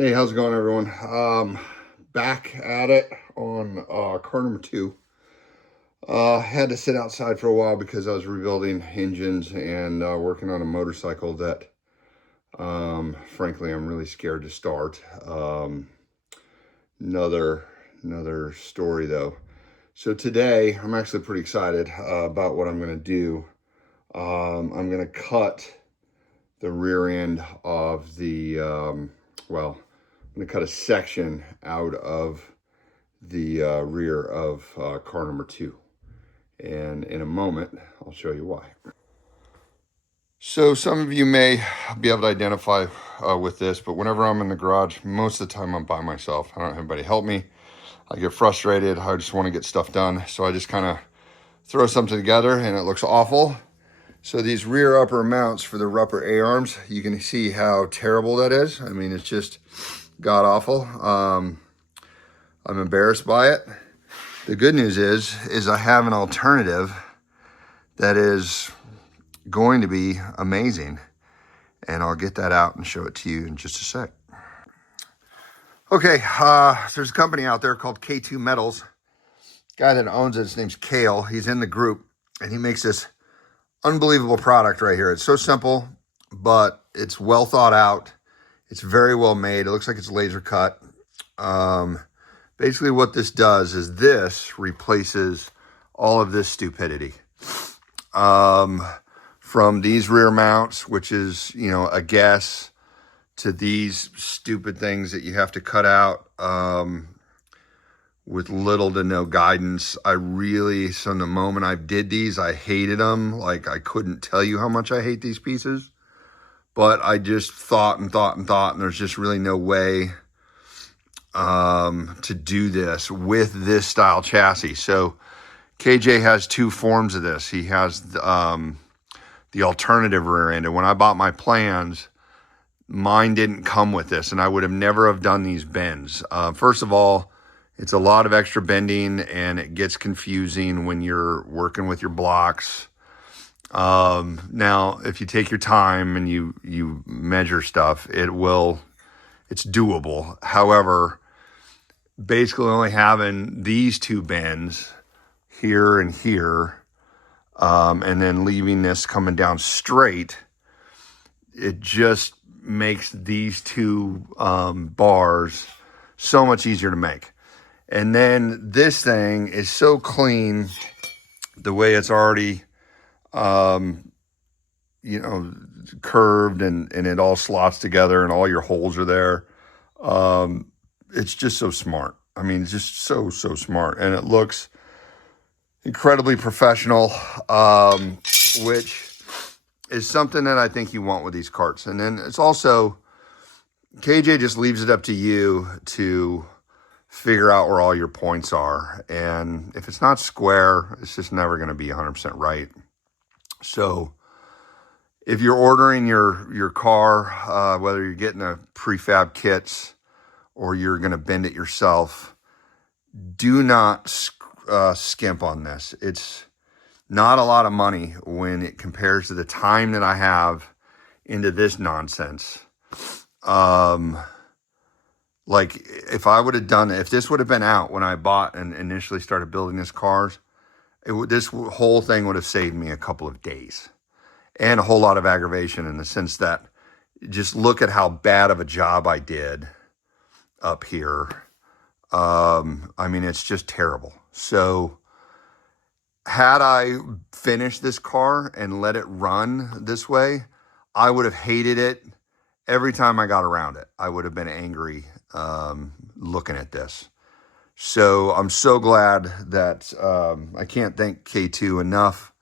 Hey, how's it going, everyone? Back at it on car number 2. Had to sit outside for a while because I was rebuilding engines and working on a motorcycle that, frankly, I'm really scared to start. Another story, though. So today, I'm actually pretty excited about what I'm going to do. I'm going to cut the rear end of the, well, I'm going to cut a section out of the rear of car number 2. And in a moment, I'll show you why. So some of you may be able to identify with this, but whenever I'm in the garage, most of the time I'm by myself. I don't have anybody help me. I get frustrated. I just want to get stuff done. So I just kind of throw something together and it looks awful. So these rear upper mounts for the upper A-arms, you can see how terrible that is. I mean, it's just god awful. I'm embarrassed by it. The good news is I have an alternative that is going to be amazing. And I'll get that out and show it to you in just a sec. Okay, there's a company out there called K2 Metals. Guy that owns it, his name's Kale. He's in the group, and he makes this unbelievable product right here. It's so simple, but it's well thought out. It's very well made. It looks like it's laser cut. Basically what this does is this replaces all of this stupidity. From these rear mounts, which is, a guess, to these stupid things that you have to cut out with little to no guidance. So the moment I did these, I hated them. Like, I couldn't tell you how much I hate these pieces. But I just thought, and there's just really no way to do this with this style chassis. So KJ has 2 forms of this. He has the alternative rear end. And when I bought my plans, mine didn't come with this, and I would have never have done these bends. First of all, it's a lot of extra bending, and it gets confusing when you're working with your blocks. Now, if you take your time and you measure stuff, it's doable. However, basically only having these 2 bends here and here, and then leaving this coming down straight, it just makes these 2 bars so much easier to make. And then this thing is so clean, the way it's already curved and it all slots together and all your holes are there. It's just so smart. I mean, it's just so smart, and it looks incredibly professional, which is something that I think you want with these karts. And then it's also, KJ just leaves it up to you to figure out where all your points are. And if it's not square, it's just never going to be 100% right. So if you're ordering your car, whether you're getting a prefab kits or you're going to bend it yourself, do not skimp on this. It's not a lot of money when it compares to the time that I have into this nonsense. Like, if I would have done it, if this would have been out when I bought and initially started building these cars, this whole thing would have saved me a couple of days and a whole lot of aggravation, in the sense that just look at how bad of a job I did up here. I mean, it's just terrible. So had I finished this car and let it run this way, I would have hated it every time I got around it. I would have been angry looking at this. So I'm so glad that I can't thank K2 enough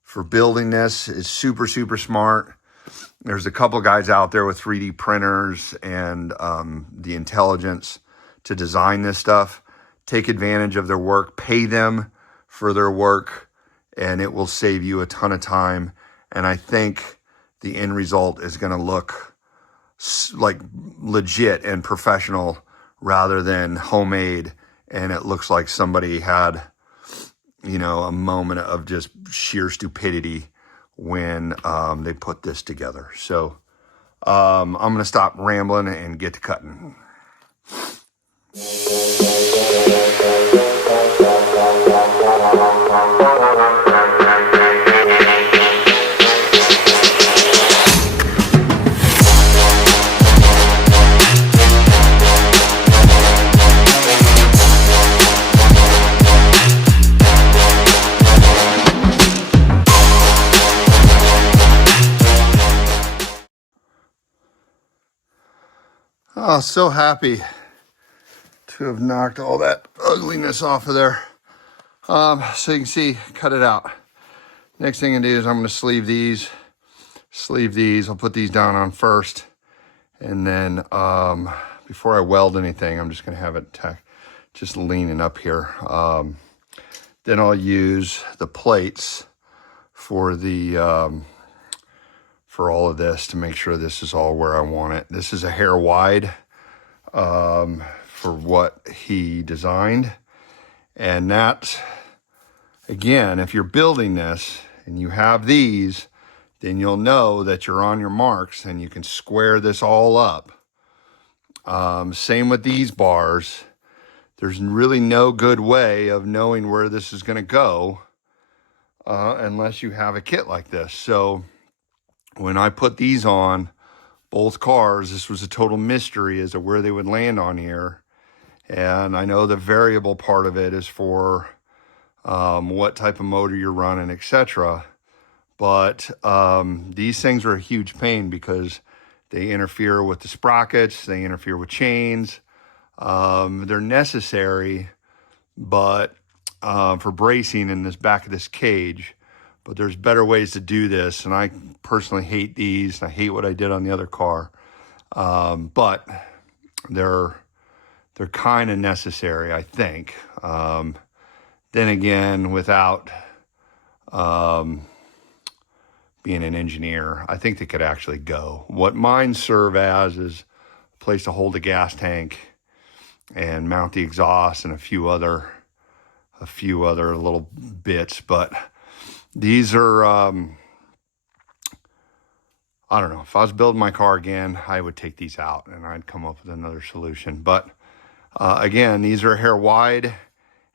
for building this. It's super smart. There's a couple guys out there with 3D printers and the intelligence to design this stuff. Take advantage of their work, pay them for their work, and it will save you a ton of time. And I think the end result is going to look like legit and professional rather than homemade. And it looks like somebody had, a moment of just sheer stupidity when they put this together. So I'm going to stop rambling and get to cutting. Oh, so happy to have knocked all that ugliness off of there. So you can see, cut it out. Next thing I do is I'm going to sleeve these. I'll put these down on first. And then before I weld anything, I'm just going to have it just leaning up here. Then I'll use the plates for the for all of this to make sure this is all where I want it. This is a hair wide for what he designed. And that, again, if you're building this and you have these, then you'll know that you're on your marks and you can square this all up. Same with these bars. There's really no good way of knowing where this is going to go unless you have a kit like this. So when I put these on both cars, this was a total mystery as to where they would land on here. And I know the variable part of it is for what type of motor you're running, etc. But these things are a huge pain because they interfere with the sprockets, they interfere with chains. They're necessary, but for bracing in this back of this cage. But there's better ways to do this, and I personally hate these. I hate what I did on the other car, but they're kind of necessary, I think. Then again, without being an engineer, I think they could actually go. What mine serve as is a place to hold a gas tank and mount the exhaust and a few other little bits, but these are, I don't know, if I was building my car again, I would take these out and I'd come up with another solution. But again, these are hair wide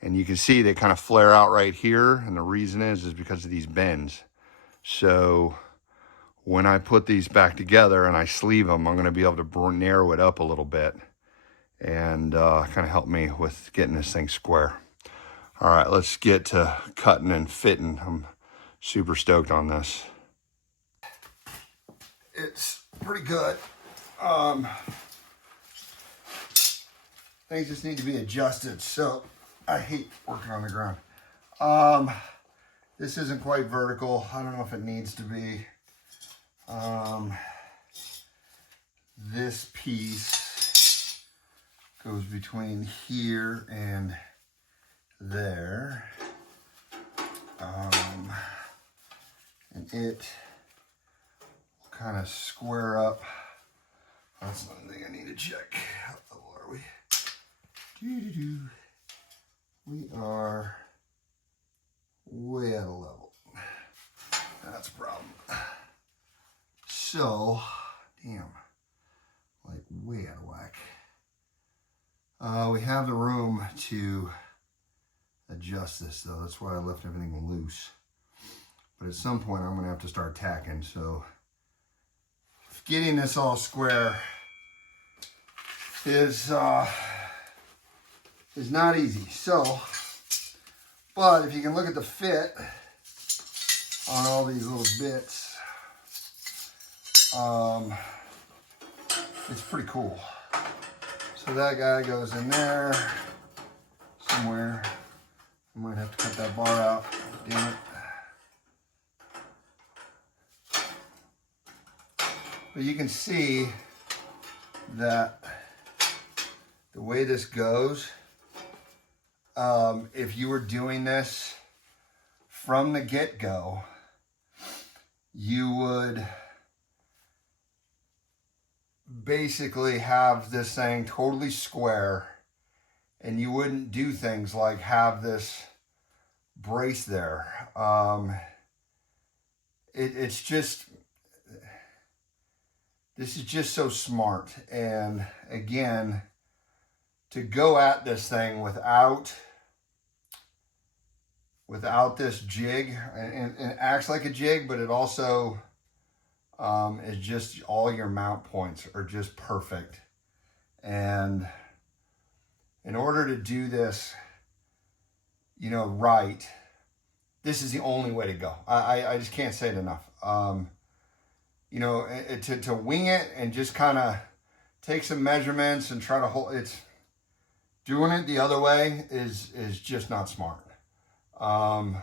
and you can see they kind of flare out right here. And the reason is because of these bends. So when I put these back together and I sleeve them, I'm going to be able to narrow it up a little bit and kind of help me with getting this thing square. All right, let's get to cutting and fitting. I'm super stoked on this. It's pretty good. Things just need to be adjusted. So I hate working on the ground. This isn't quite vertical. I don't know if it needs to be. This piece goes between here and there. And it will kind of square up. That's another thing I need to check. How level are we? We are way out of level. That's a problem. So, damn, like way out of whack. We have the room to adjust this though. That's why I left everything loose. But at some point I'm gonna have to start tacking. So getting this all square is not easy. So, but if you can look at the fit on all these little bits, it's pretty cool. So that guy goes in there somewhere. I might have to cut that bar out. Damn it. But you can see that the way this goes, if you were doing this from the get-go, you would basically have this thing totally square, and you wouldn't do things like have this brace there. It's just, This is just so smart. And again, to go at this thing without this jig, and it acts like a jig, but it also is just, all your mount points are just perfect. And in order to do this, you know, right, this is the only way to go. I just can't say it enough. You know, to wing it and just kind of take some measurements and try to hold, doing it the other way is just not smart. I'm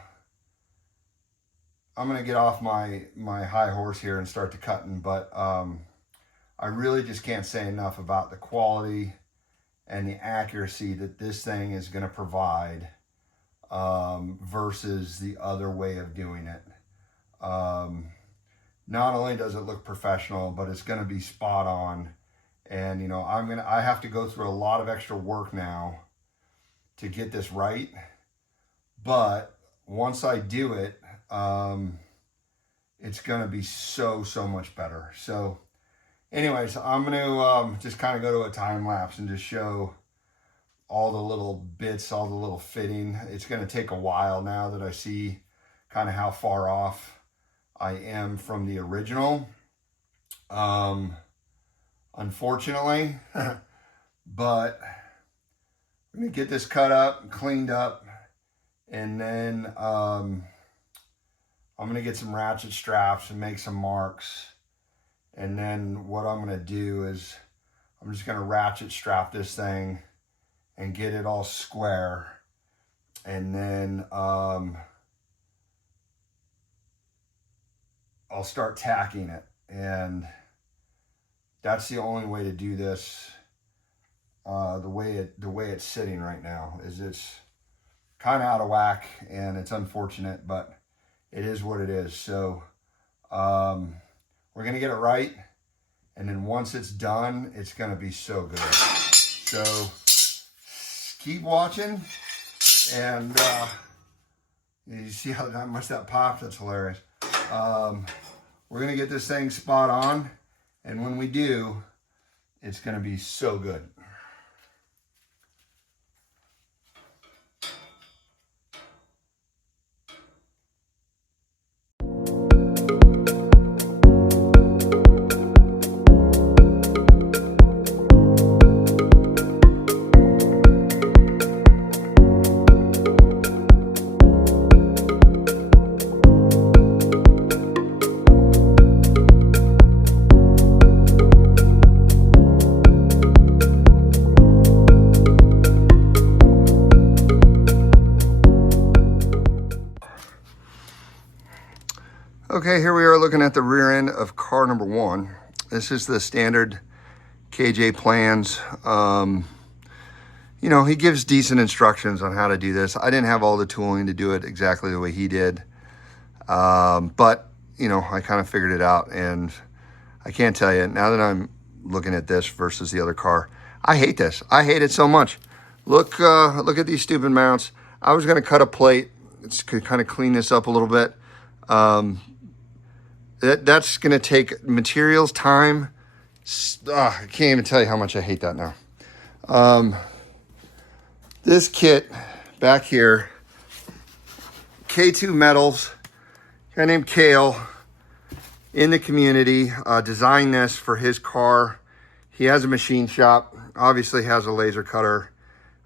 going to get off my high horse here and start the cutting, but I really just can't say enough about the quality and the accuracy that this thing is going to provide versus the other way of doing it. Not only does it look professional, but it's going to be spot on. And, you know, I have to go through a lot of extra work now to get this right. But once I do it, it's going to be so much better. So anyways, I'm going to just kind of go to a time lapse and just show all the little bits, all the little fitting. It's going to take a while now that I see kind of how far off I am from the original. Unfortunately, but I'm going to get this cut up and cleaned up, and then I'm going to get some ratchet straps and make some marks. And then what I'm going to do is I'm just going to ratchet strap this thing and get it all square. And then I'll start tacking it. And that's the only way to do this. The way it's sitting right now is it's kind of out of whack, and it's unfortunate, but it is what it is. So we're going to get it right. And then once it's done, it's going to be so good. So keep watching. And you see how much that popped? That's hilarious. We're going to get this thing spot on. And when we do, it's going to be so good. Okay, here we are looking at the rear end of car number one. This is the standard KJ plans. You know, he gives decent instructions on how to do this. I didn't have all the tooling to do it exactly the way he did. But, you know, I kind of figured it out, and I can't tell you, now that I'm looking at this versus the other car, I hate this. I hate it so much. Look at these stupid mounts. I was going to cut a plate. It's kind of clean this up a little bit. That's going to take materials, time. I can't even tell you how much I hate that now. This kit back here, K2 Metals, a guy named Kale in the community, designed this for his car. He has a machine shop, obviously has a laser cutter,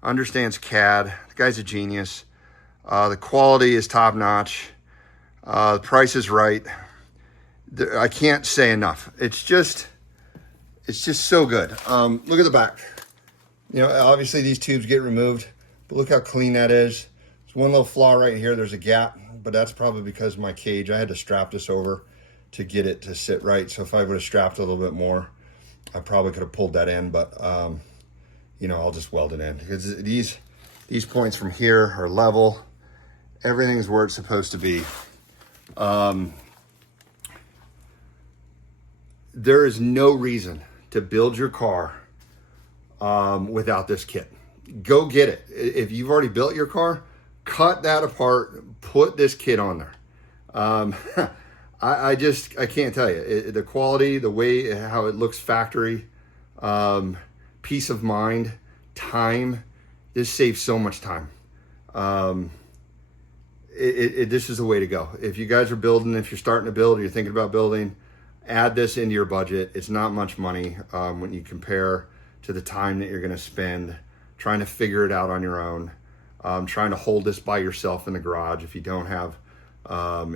understands CAD. The guy's a genius. The quality is top notch. The price is right. I can't say enough. It's just so good. Look at the back. You know, obviously these tubes get removed, but look how clean that is. There's one little flaw right here. There's a gap, but that's probably because of my cage. I had to strap this over to get it to sit right. So if I would have strapped a little bit more, I probably could have pulled that in, but you know, I'll just weld it in because these points from here are level. Everything's where it's supposed to be. There is no reason to build your car without this kit. Go get it. If you've already built your car, cut that apart, put this kit on there. I can't tell you the quality, the way how it looks factory, peace of mind, time. This saves so much time. Um, this is the way to go. If you guys are building, if you're starting to build, or you're thinking about building, add this into your budget. It's not much money when you compare to the time that you're going to spend trying to figure it out on your own, trying to hold this by yourself in the garage if you don't have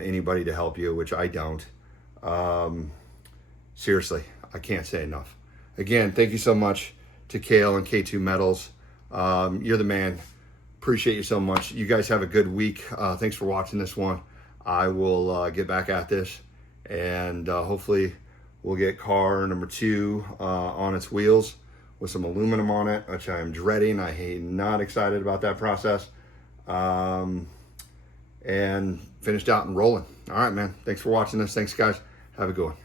anybody to help you, which I don't. Seriously, I can't say enough. Again, thank you so much to Kale and K2 Metals. You're the man. Appreciate you so much. You guys have a good week. Thanks for watching this one. I will get back at this, and hopefully we'll get car number 2 on its wheels with some aluminum on it, which I am dreading. I hate, not excited about that process. And finished out and rolling. All right, man. Thanks for watching this. Thanks, guys. Have a good one.